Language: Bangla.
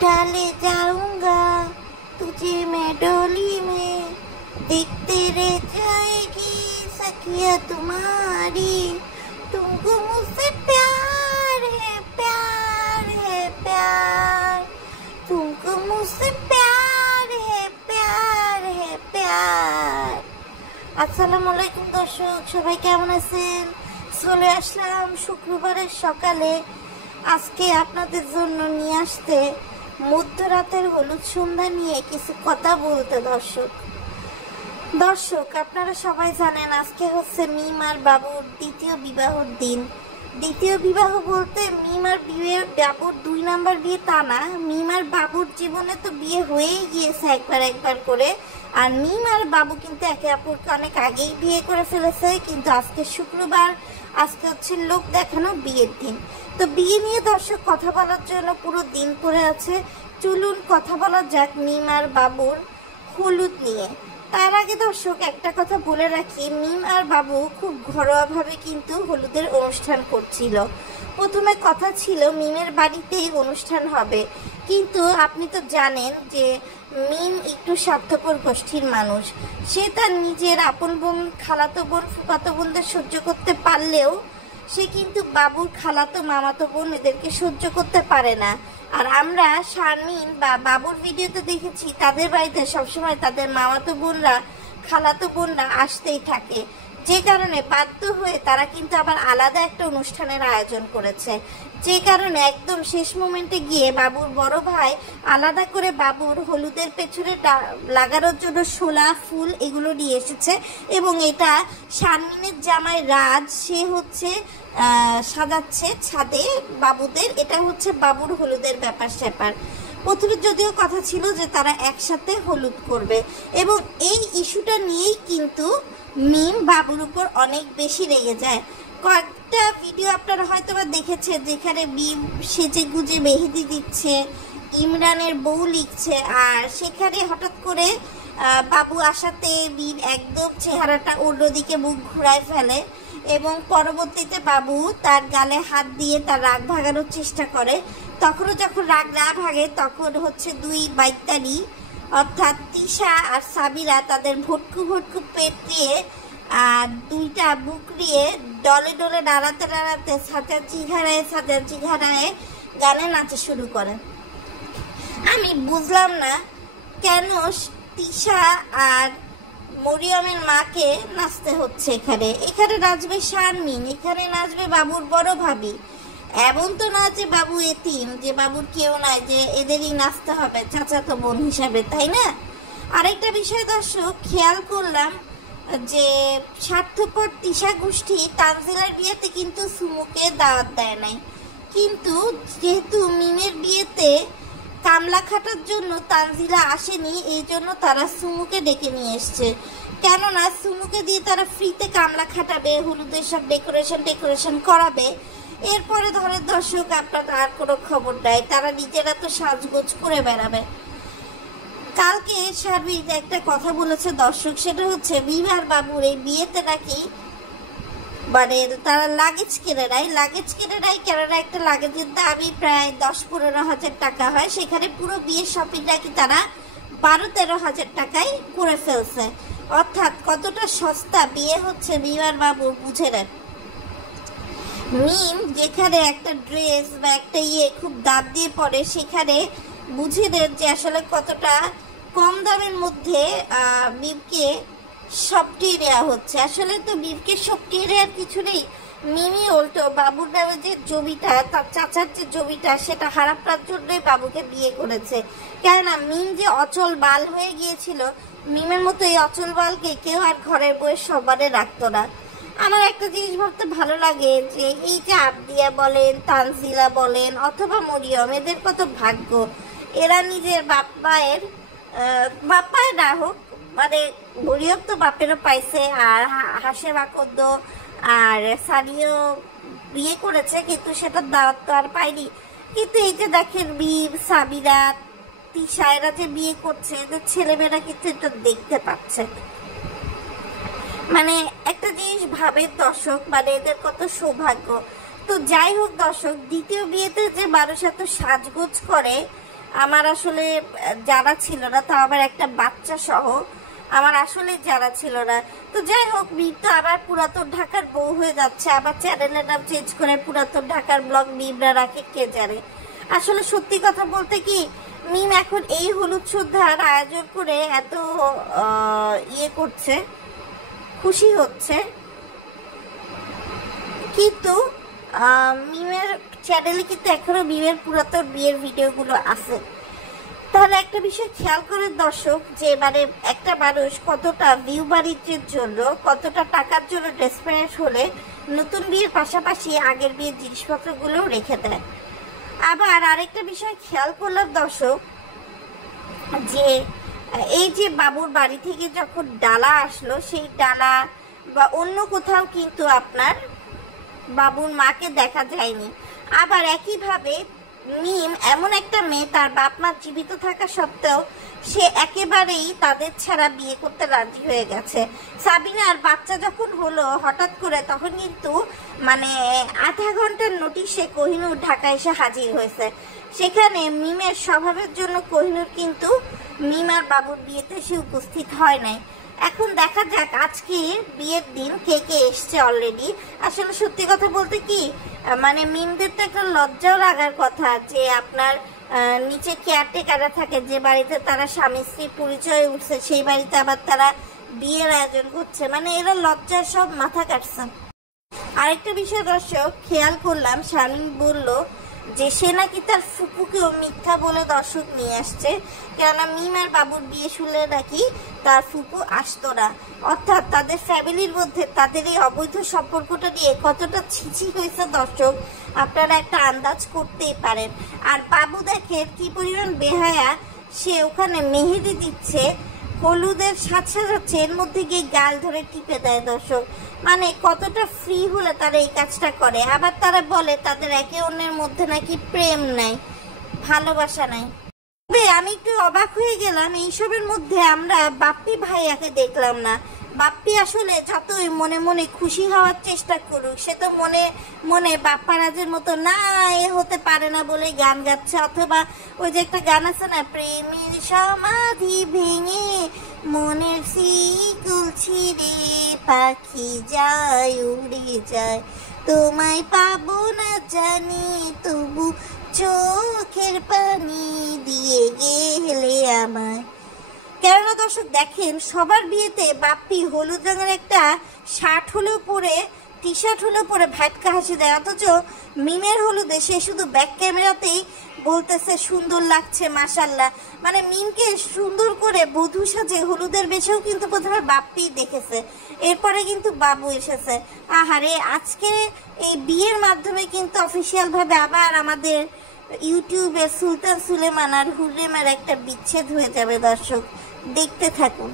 उठा ले जाऊंगा तुझे मैं डोली में, देखते रह जाएगी सखिया तुम्हारी, तुमको मुझसे प्यार है प्यार है प्यार, तुमको मुझसे प्यार है प्यार है प्यार। আসসালামু আলাইকুম দর্শক, সবাই কেমন আছেন? চলে আসলাম শুক্রবারের সকালে আজকে আপনাদের জন্য নিয়ে আসতে মধ্যরাতের হলুদ সন্ধ্যা নিয়ে কিছু কথা বলতে। দর্শক আপনারা সবাই জানেন আজকে হচ্ছে মিম আর বাবুর দ্বিতীয় বিবাহর দিন। দ্বিতীয় বিবাহ বলতে মিম আর বাবুর 2 নাম্বার বিয়ে তা না, মিম আর বাবুর জীবনে তো বিয়ে হয়েই গিয়েছে একবার করে। আর মিম আর বাবু কিন্তু একে অপরকে অনেক আগেই বিয়ে করে ফেলেছে, কিন্তু আজকে শুক্রবার, আজকে হচ্ছে লোক দেখানো বিয়ের দিন। তো বিয়ে নিয়ে দর্শক কথা বলার জন্য পুরো দিন পড়ে আছে। চলুন কথা বলা যাক মিম আর বাবুর হলুদ নিয়ে। তার আগে দর্শক একটা কথা বলে রাখি, মিম আর বাবু খুব ঘরোয়াভাবে কিন্তু হলুদের অনুষ্ঠান করছিল। প্রথমে কথা ছিল মিমের বাড়িতেই অনুষ্ঠান হবে, কিন্তু আপনি তো জানেন যে মিম একটু স্বার্থপর গোষ্ঠীর মানুষ। সে তার নিজের আপন বোন, খালাতো বোন, ফুফাতো বোনদের সহ্য করতে পারলেও সে কিন্তু বাবুর খালাতো মামাতো বোন এদেরকে সহ্য করতে পারে না। আর আমরা শারমিন বা বাবুর ভিডিওতে দেখেছি তাদের বাড়িতে সবসময় তাদের মামাতো বোনরা, খালাতো বোনরা আসতেই থাকে, যে কারণে বাধ্য হয়ে তারা কিন্তু আবার আলাদা একটা অনুষ্ঠানের আয়োজন করেছে। যে কারণে একদম শেষ মোমেন্টে গিয়ে বাবুর বড় ভাই আলাদা করে বাবুর হলুদের পেছনে লাগানোর জন্য শোলা, ফুল এগুলো নিয়ে এসেছে। এবং এটা শারমিনের জামাই রাজ, সে হচ্ছে সাজাচ্ছে ছাদে বাবুদের। এটা হচ্ছে বাবুর হলুদের ব্যাপার স্যাপার। প্রথমে যদিও কথা ছিল যে তারা একসাথে হলুদ করবে, এবং এই ইস্যুটা নিয়েই কিন্তু মিম বাবুর উপর অনেক বেশি রেগে যায়। কয়েকটা ভিডিও আপনারা হয়তো বা দেখেছেন যেখানে মিম সেজে গুজে মেহেদি দিচ্ছে, ইমরানের বউ লিখছে, আর সেখানে হঠাৎ করে বাবু আসাতে মিম একদম চেহারাটা অন্যদিকে মুখ ঘুরায় ফেলে, এবং পরবর্তীতে বাবু তার গালে হাত দিয়ে তার রাগ ভাগানোর চেষ্টা করে। তখনও যখন রাগ না ভাগে তখন হচ্ছে 2 বাইতানি অর্থাৎ তিশা আর সাবিরা তাদের ভটকু পেট দিয়ে আর 2টা বুক দিয়ে ডলে ডলে নাড়াতে নাড়াতে সাজাচ্ছি ঘাড়ায় গানে নাচা শুরু করে। আমি বুঝলাম না কেন তিশা আর মরিয়মের মাকে নাচতে হচ্ছে। এখানে নাচবে শারমিন, এখানে নাচবে বাবুর বড় ভাবি। এমন তো না যে বাবু এতিম, যে বাবুর কেউ নাই যে এদেরই নাচতে হবে চাচাতো বোন হিসাবে, তাই না? আরেকটা বিষয় দর্শক খেয়াল করলাম যে স্বার্থপর তিশা গোষ্ঠী তানজিলার বিয়েতে কিন্তু সুমুকে দাওয়াত দেয় নাই, কিন্তু যেহেতু মিমের বিয়েতে কামলা খাটার জন্য তানজিলা আসেনি, এই জন্য তারা সুমুকে ডেকে নিয়ে এসছে। কেননা সুমুকে দিয়ে তারা ফ্রিতে কামলা খাটাবে, হলুদের সব ডেকোরেশন করাবে। এরপরে ধরে দর্শক আপনার আর কোনো খবর নাই, তারা নিজেরা তো সাজগোজ করে বেড়াবে। কালকে শারমিন একটা কথা বলেছে দর্শক, সেটা হচ্ছে মিম আর বাবুর এই বিয়েতে নাকি মানে তারা লাগেজ কিনে নেয়। কেননা একটা লাগেজের দামই প্রায় 10-15 হাজার টাকা হয়, সেখানে পুরো বিয়ের শপিং নাকি তারা 12-13 হাজার টাকায় করে ফেলছে। অর্থাৎ কতটা সস্তা বিয়ে হচ্ছে মিম আর বাবুর বুঝে নেন। মিম যেখানে একটা ড্রেস বা একটা খুব দাম দিয়ে পরে, সেখানে বুঝে নেন যে আসলে কতটা কম দামের মধ্যে মিমকে সবটিয়ে নেওয়া হচ্ছে। আসলে তো মিমকে সবটিয়ে নেওয়ার কিছু নেই, মিমি উল্টো বাবুর নামে যে জমিটা, তার চাচার যে জমিটা, সেটা হারাপ্পার জন্যই বাবুকে বিয়ে করেছে। কেননা মিম যে অচল বাল হয়ে গিয়েছিল, মিমের মতো এই অচল বালকে কেউ আর ঘরের বউয়ের সম্মানে রাখতো না। আমার একটা জিনিস ভাবতে ভালো লাগে যে এই যে আবদিয়া বলেন, তানজিলা বলেন অথবা মরিয়ম, এদের কত ভাগ্য, এরা নিজের বাপ্পায়ের না হোক, মানে মরিয়ম তো বাপেরও পাইছে, আর হাসে বাকদ্দ আর সানিও বিয়ে করেছে, কিন্তু সেটার দাওয়াত তো আর পাইনি। কিন্তু এই যে দেখেন মিম, সাবিরা, তিশা এরা যে বিয়ে করছে, এদের ছেলেমেয়েরা কিন্তু এটা দেখতে পাচ্ছে। মানে একটা জিনিস ভাবে দর্শক, মানে এদের কত সৌভাগ্য। তো যাই হোক দর্শক, দ্বিতীয় বিয়েতে যে মানুষ এত সাজগোজ করে, আমার আসলে জানা ছিল না, তা আবার একটা বাচ্চা সহ আমার আসলে জানা ছিল না। তো যাই হোক, মিম তো আবার পুরাতন ঢাকার বউ হয়ে যাচ্ছে, আবার চ্যানেলের নাম চেঞ্জ করে পুরাতন ঢাকার ব্লগ মিমরা রাখে কে জানে। আসলে সত্যি কথা বলতে কি, মিম এখন এই হলুদ সন্ধ্যার আয়োজন করে এত ইয়ে করছে, খুশি হচ্ছে, কিন্তু মিমের চ্যানেলে কিন্তু এখনো মিমের পুরাতন বিয়ের ভিডিওগুলো আছে। তাহলে একটা বিষয় খেয়াল করে দর্শক, যে মানে একটা মানুষ কতটা ভিউ বাণিজ্যের জন্য, কতটা টাকার জন্য ডেসপারেট হলে নতুন বিয়ের পাশাপাশি আগের বিয়ের জিনিসপত্রগুলোও রেখে দেয়। আবার আরেকটা বিষয় খেয়াল করলাম দর্শক, যে এই যে বাবুর বাড়ি থেকে যখন ডালা আসলো, সেই ডালা বা অন্য কোথাও কিন্তু আপনার বাবুর মাকে দেখা যায়নি। আবার একইভাবে মিম এমন একটা মেয়ে, তার বাপ মা জীবিত থাকা সত্ত্বেও সে একেবারেই তাদের ছাড়া বিয়ে করতে রাজি হয়ে গেছে। সাবিনার বাচ্চা যখন হলো হঠাৎ করে, তখন কিন্তু মানে আধা ঘন্টার নোটিশে কোহিনূর ঢাকা এসে হাজির হয়েছে। সেখানে মিমের স্বভাবের জন্য কোহিনূর কিন্তু মিম আর বাবুর বিয়েতে সে উপস্থিত হয় নাই। এখন দেখা যাক আজকে বিয়ের দিন কে কে এসছে অলরেডি। আসলে সত্যি কথা বলতে কি, মানে মিমদের তো একটা লজ্জাও লাগার কথা, যে আপনার নিচে কেয়ারটেকাররা থাকে, যে বাড়িতে তারা স্বামী স্ত্রী পরিচয় উঠছে, সেই বাড়িতে আবার তারা বিয়ের আয়োজন করছে, মানে এরা লজ্জার সব মাথা কাটছে। আরেকটা বিষয় দর্শক খেয়াল করলাম, শামিম বলল যে সে নাকি তার ফুপুকেও মিথ্যা বলে দর্শক নিয়ে আসছে, কেননা মিম আর বাবুর বিয়ে শুনলে নাকি তার ফুপু আসতো না। অর্থাৎ তাদের ফ্যামিলির মধ্যে তাদের এই অবৈধ সম্পর্কটা নিয়ে কতটা ছিছি হয়েছে দর্শক, আপনারা একটা আন্দাজ করতেই পারেন। আর বাবু দেখেন কি পরিমাণ বেহায়া, সে ওখানে মেহেদি দিচ্ছে, হলুদের সাথে সাথে এর মধ্যে গিয়ে গাল ধরে টিপে দেয় দর্শক। মানে কতটা ফ্রি হলে তারা এই কাজটা করে। আবার তারা বলে তাদের একে অন্যের মধ্যে নাকি প্রেম নাই, ভালোবাসা নাই। তবে আমি একটু অবাক হয়ে গেলাম, এইসবের মধ্যে আমরা বাপ্পি ভাইয়াকে দেখলাম না। বাপ্পি আসলে যতই মনে মনে খুশি হওয়ার চেষ্টা করুক, সে তো মনে মনে বাপ্পারাজের মতো না এ হতে পারে না বলে গান গাচ্ছে। অথবা ওই যে একটা গান আছে না, প্রেমের সমাধি ভেঙে মনের শিকল ছিঁড়ে পাখি যায় উড়ে যায়, তোমায় পাবো না জানি তবু চোখের পানি দিয়ে গেলে আমায়। কেননা দর্শক দেখেন, সবার বিয়েতে বাপ্পি হলুদ রঙের একটা শার্ট হলেও পরে, টি শার্ট হলেও পরে ভ্যাটকা হাসি দেয়, অথচ মিমের হলুদে সে শুধু ব্যাক ক্যামেরাতেই বলতেছে সুন্দর লাগছে মাশাল্লাহ। মানে মিমকে সুন্দর করে বধূ সাজে হলুদের বেশেও কিন্তু প্রথমে বাপ্পি দেখেছে, এরপরে কিন্তু বাবু এসেছে। আহারে, আজকে এই বিয়ের মাধ্যমে কিন্তু অফিসিয়াল ভাবে আবার আমাদের ইউটিউবে সুলতান সুলেমান আর হুররেমের একটা বিচ্ছেদ হয়ে যাবে দর্শক, দেখতে থাকুন।